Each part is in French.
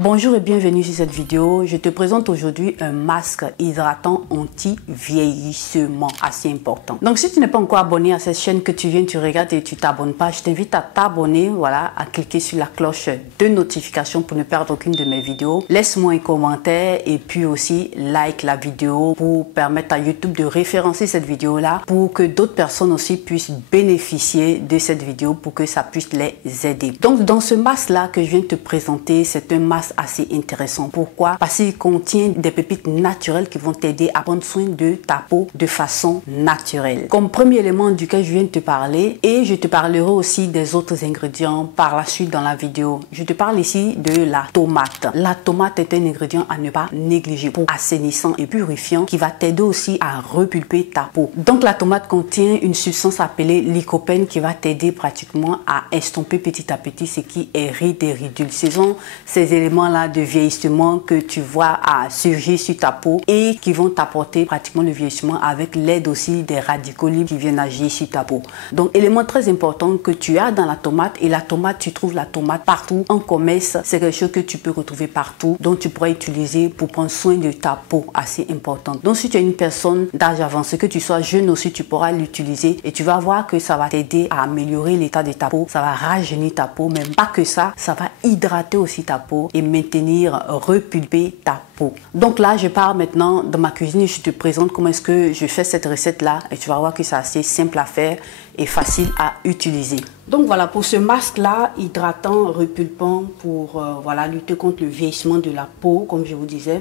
Bonjour et bienvenue sur cette vidéo. Je te présente aujourd'hui un masque hydratant anti-vieillissement assez important. Donc si tu n'es pas encore abonné à cette chaîne, que tu viens, tu regardes et tu t'abonnes pas, je t'invite à t'abonner, voilà, à cliquer sur la cloche de notification pour ne perdre aucune de mes vidéos. Laisse-moi un commentaire et puis aussi like la vidéo pour permettre à YouTube de référencer cette vidéo là pour que d'autres personnes aussi puissent bénéficier de cette vidéo pour que ça puisse les aider. Donc dans ce masque là que je viens de te présenter, c'est un masque assez intéressant. Pourquoi? Parce qu'il contient des pépites naturelles qui vont t'aider à prendre soin de ta peau de façon naturelle. Comme premier élément duquel je viens de te parler, et je te parlerai aussi des autres ingrédients par la suite dans la vidéo. Je te parle ici de la tomate. La tomate est un ingrédient à ne pas négliger pour assainissant et purifiant qui va t'aider aussi à repulper ta peau. Donc la tomate contient une substance appelée lycopène qui va t'aider pratiquement à estomper petit à petit ce qui est rides et ridules. Ce sont ces éléments là de vieillissement que tu vois à surgir sur ta peau et qui vont t'apporter pratiquement le vieillissement avec l'aide aussi des radicaux libres qui viennent agir sur ta peau. Donc élément très important que tu as dans la tomate, et la tomate, tu trouves la tomate partout en commerce, c'est quelque chose que tu peux retrouver partout, donc tu pourras utiliser pour prendre soin de ta peau, assez importante. Donc si tu es une personne d'âge avancé, que tu sois jeune aussi, tu pourras l'utiliser et tu vas voir que ça va t'aider à améliorer l'état de ta peau, ça va rajeunir ta peau, même pas que ça va hydrater aussi ta peau et maintenir, repulper ta peau. Donc là, je pars maintenant dans ma cuisine et je te présente comment est-ce que je fais cette recette là et tu vas voir que c'est assez simple à faire et facile à utiliser. Donc voilà, pour ce masque là, hydratant, repulpant, pour voilà, lutter contre le vieillissement de la peau, comme je vous disais,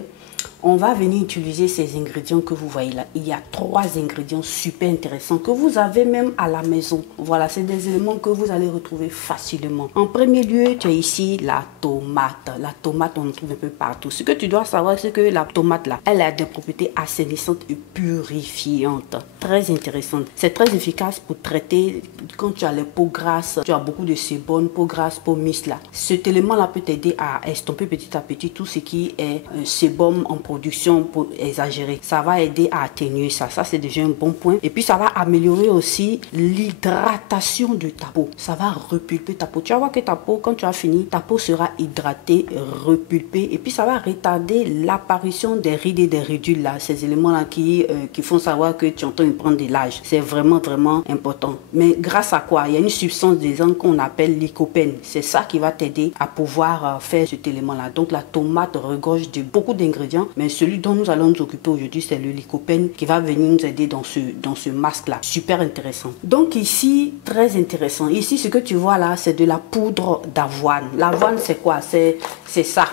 on va venir utiliser ces ingrédients que vous voyez là. Il y a 3 ingrédients super intéressants que vous avez même à la maison. Voilà, c'est des éléments que vous allez retrouver facilement. En premier lieu, tu as ici la tomate. La tomate, on en trouve un peu partout. Ce que tu dois savoir, c'est que la tomate là, elle a des propriétés assainnissantes et purifiantes. Très intéressantes. C'est très efficace pour traiter quand tu as les peaux grasses, tu as beaucoup de sébum, peau grasse, peau mixte là. Cet élément là peut t'aider à estomper petit à petit tout ce qui est sébum en production pour exagérer. Ça va aider à atténuer ça. Ça, c'est déjà un bon point. Et puis, ça va améliorer aussi l'hydratation de ta peau. Ça va repulper ta peau. Tu vas voir que ta peau, quand tu as fini, ta peau sera hydratée, repulpée. Et puis, ça va retarder l'apparition des rides et des ridules là. Ces éléments-là qui font savoir que tu es en train de prendre de l'âge. C'est vraiment, vraiment important. Mais grâce à quoi? Il y a une substance dedans qu'on appelle lycopène. C'est ça qui va t'aider à pouvoir faire cet élément-là. Donc, la tomate regorge de beaucoup d'ingrédients. Mais celui dont nous allons nous occuper aujourd'hui, c'est le lycopène qui va venir nous aider dans ce masque-là. Super intéressant. Donc ici, très intéressant. Ici, ce que tu vois là, c'est de la poudre d'avoine. L'avoine, c'est quoi? C'est ça.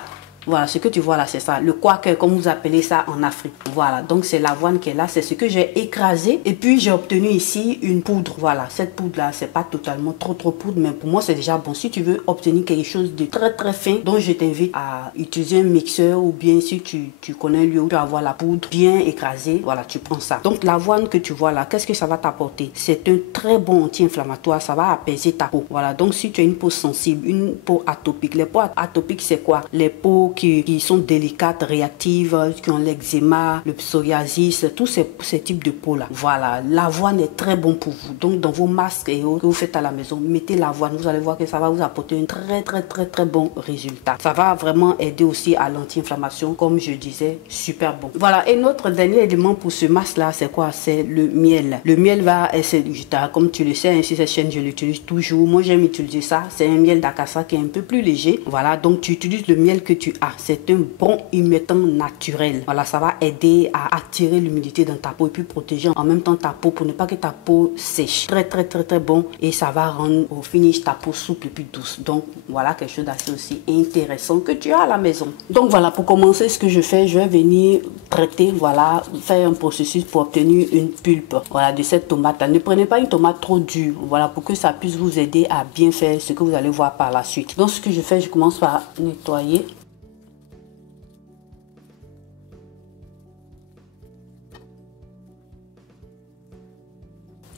Voilà, ce que tu vois là, c'est ça. Le quaker, comme vous appelez ça en Afrique. Voilà, donc c'est l'avoine qui est là. C'est ce que j'ai écrasé. Et puis, j'ai obtenu ici une poudre. Voilà, cette poudre-là, c'est pas totalement trop poudre, mais pour moi, c'est déjà bon. Si tu veux obtenir quelque chose de très fin, donc je t'invite à utiliser un mixeur ou bien si tu connais un lieu où tu vas avoir la poudre bien écrasée, voilà, tu prends ça. Donc, l'avoine que tu vois là, qu'est-ce que ça va t'apporter? C'est un très bon anti-inflammatoire. Ça va apaiser ta peau. Voilà, donc si tu as une peau sensible, une peau atopique. Les peaux atopiques, c'est quoi? Les peaux qui sont délicates, réactives, qui ont l'eczéma, le psoriasis, tous ces types de peau là. Voilà, l'avoine est très bon pour vous. Donc dans vos masques et autres que vous faites à la maison, mettez l'avoine. Vous allez voir que ça va vous apporter un très bon résultat. Ça va vraiment aider aussi à l'anti-inflammation, comme je disais, super bon. Voilà, et notre dernier élément pour ce masque là, c'est quoi? C'est le miel. Le miel va être, comme tu le sais, sur cette chaîne je l'utilise toujours. Moi j'aime utiliser ça. C'est un miel d'acassa qui est un peu plus léger. Voilà, donc tu utilises le miel que tu as. C'est un bon humectant naturel. Voilà, ça va aider à attirer l'humidité dans ta peau et puis protéger en même temps ta peau pour ne pas que ta peau sèche. Très bon, et ça va rendre au finish ta peau souple et puis douce. Donc voilà quelque chose d'assez aussi intéressant que tu as à la maison. Donc voilà, pour commencer, ce que je fais, je vais venir traiter, voilà, faire un processus pour obtenir une pulpe, voilà, de cette tomate là. Ne prenez pas une tomate trop dure, voilà, pour que ça puisse vous aider à bien faire ce que vous allez voir par la suite. Donc ce que je fais, je commence par nettoyer.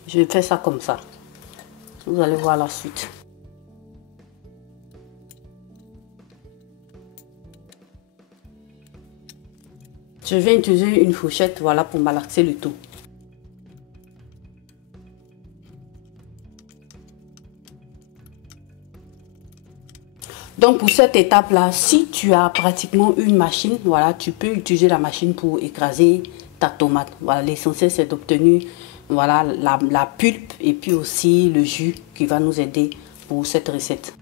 Je vais faire ça comme ça. Vous allez voir la suite. Je vais utiliser une fourchette, voilà, pour malaxer le tout. Donc pour cette étape là, si tu as pratiquement une machine, voilà, tu peux utiliser la machine pour écraser ta tomate. Voilà, l'essentiel c'est d'obtenir voilà la pulpe et puis aussi le jus qui va nous aider pour cette recette.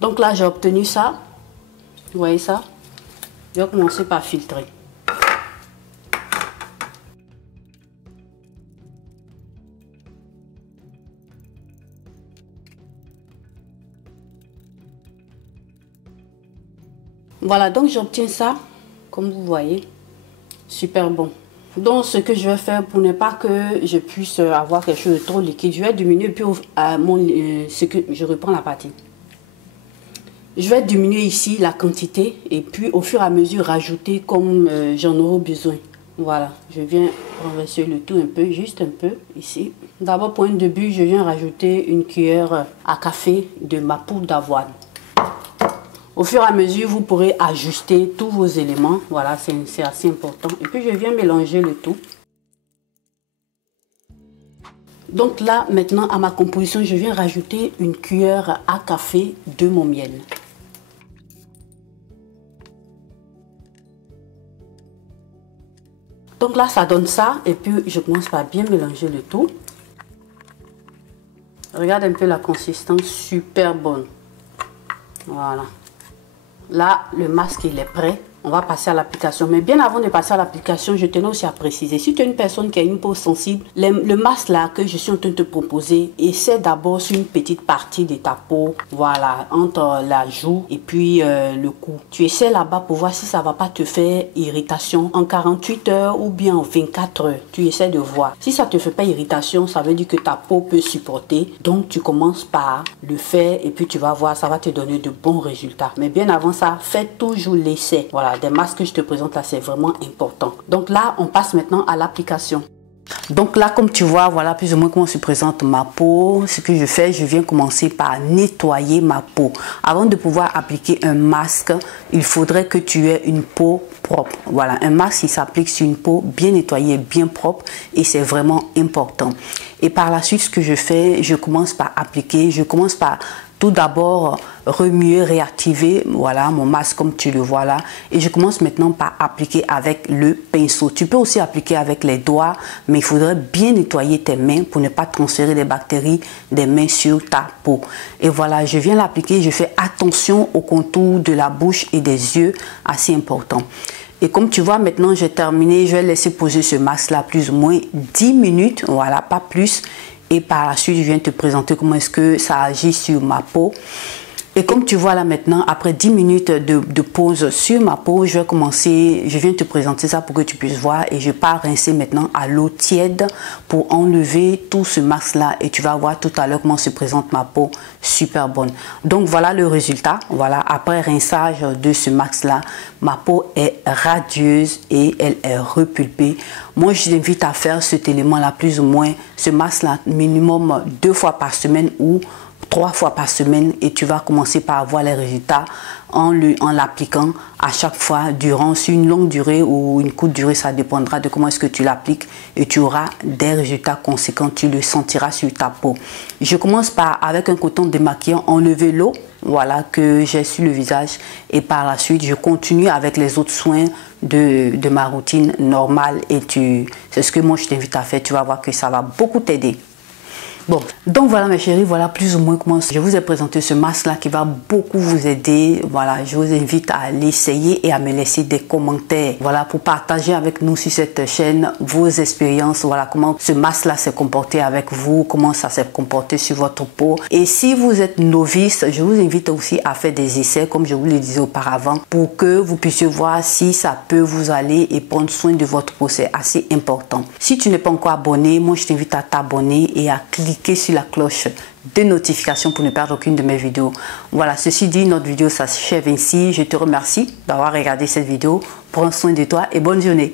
Donc là j'ai obtenu ça, vous voyez ça. Je vais commencer par filtrer. Voilà, donc j'obtiens ça, comme vous voyez, super bon. Donc ce que je vais faire pour ne pas que je puisse avoir quelque chose de trop liquide, je vais diminuer puis ce que je reprends la partie. Je vais diminuer ici la quantité et puis au fur et à mesure rajouter comme j'en aurai besoin. Voilà, je viens renverser le tout un peu, juste un peu ici. D'abord pour un début, je viens rajouter une cuillère à café de ma poudre d'avoine. Au fur et à mesure, vous pourrez ajuster tous vos éléments. Voilà, c'est assez important. Et puis, je viens mélanger le tout. Donc là, maintenant, à ma composition, je viens rajouter une cuillère à café de mon miel. Donc là, ça donne ça. Et puis, je commence par bien mélanger le tout. Regarde un peu la consistance, super bonne. Voilà. Là, le masque, il est prêt. On va passer à l'application. Mais bien avant de passer à l'application, je tenais aussi à préciser. Si tu es une personne qui a une peau sensible, le masque là que je suis en train de te proposer, essaie d'abord sur une petite partie de ta peau. Voilà, entre la joue et puis le cou. Tu essaies là-bas pour voir si ça ne va pas te faire irritation en 48 heures ou bien en 24 heures. Tu essaies de voir. Si ça ne te fait pas irritation, ça veut dire que ta peau peut supporter. Donc, tu commences par le faire et puis tu vas voir, ça va te donner de bons résultats. Mais bien avant ça, fais toujours l'essai. Voilà. Des masques que je te présente là, c'est vraiment important. Donc là, on passe maintenant à l'application. Donc là, comme tu vois, voilà plus ou moins comment se présente ma peau. Ce que je fais, je viens commencer par nettoyer ma peau. Avant de pouvoir appliquer un masque, il faudrait que tu aies une peau propre. Voilà, un masque, il s'applique sur une peau bien nettoyée, bien propre et c'est vraiment important. Et par la suite, ce que je fais, je commence par appliquer, je commence par tout d'abord remuer, réactiver, voilà mon masque comme tu le vois là. Et je commence maintenant par appliquer avec le pinceau. Tu peux aussi appliquer avec les doigts, mais il faudrait bien nettoyer tes mains pour ne pas transférer les bactéries des mains sur ta peau. Et voilà, je viens l'appliquer, je fais attention au contour de la bouche et des yeux, assez important. Et comme tu vois, maintenant j'ai terminé, je vais laisser poser ce masque là plus ou moins 10 minutes, voilà, pas plus. Et par la suite, je viens te présenter comment est-ce que ça agit sur ma peau. Et comme tu vois là maintenant, après 10 minutes de pause sur ma peau, je vais commencer, je viens te présenter ça pour que tu puisses voir. Et je pars rincer maintenant à l'eau tiède pour enlever tout ce masque là. Et tu vas voir tout à l'heure comment se présente ma peau, super bonne. Donc voilà le résultat. Voilà, après rinçage de ce masque là, ma peau est radieuse et elle est repulpée. Moi, je t'invite à faire cet élément là plus ou moins, ce masque là minimum 2 fois par semaine ou 3 fois par semaine et tu vas commencer par avoir les résultats en l'appliquant à chaque fois durant une longue durée ou une courte durée, ça dépendra de comment est-ce que tu l'appliques et tu auras des résultats conséquents, tu le sentiras sur ta peau. Je commence par avec un coton démaquillant enlever l'eau, voilà que j'ai sur le visage et par la suite je continue avec les autres soins de ma routine normale et c'est ce que moi je t'invite à faire, tu vas voir que ça va beaucoup t'aider. Bon, donc voilà mes chéris, voilà plus ou moins comment je vous ai présenté ce masque là qui va beaucoup vous aider. Voilà, je vous invite à l'essayer et à me laisser des commentaires. Voilà, pour partager avec nous sur cette chaîne vos expériences. Voilà, comment ce masque là s'est comporté avec vous, comment ça s'est comporté sur votre peau. Et si vous êtes novice, je vous invite aussi à faire des essais comme je vous le disais auparavant pour que vous puissiez voir si ça peut vous aller et prendre soin de votre peau. C'est assez important. Si tu n'es pas encore abonné, moi je t'invite à t'abonner et à cliquer sur la cloche de notification pour ne perdre aucune de mes vidéos. Voilà, ceci dit, notre vidéo s'achève ainsi. Je te remercie d'avoir regardé cette vidéo. Prends soin de toi et bonne journée.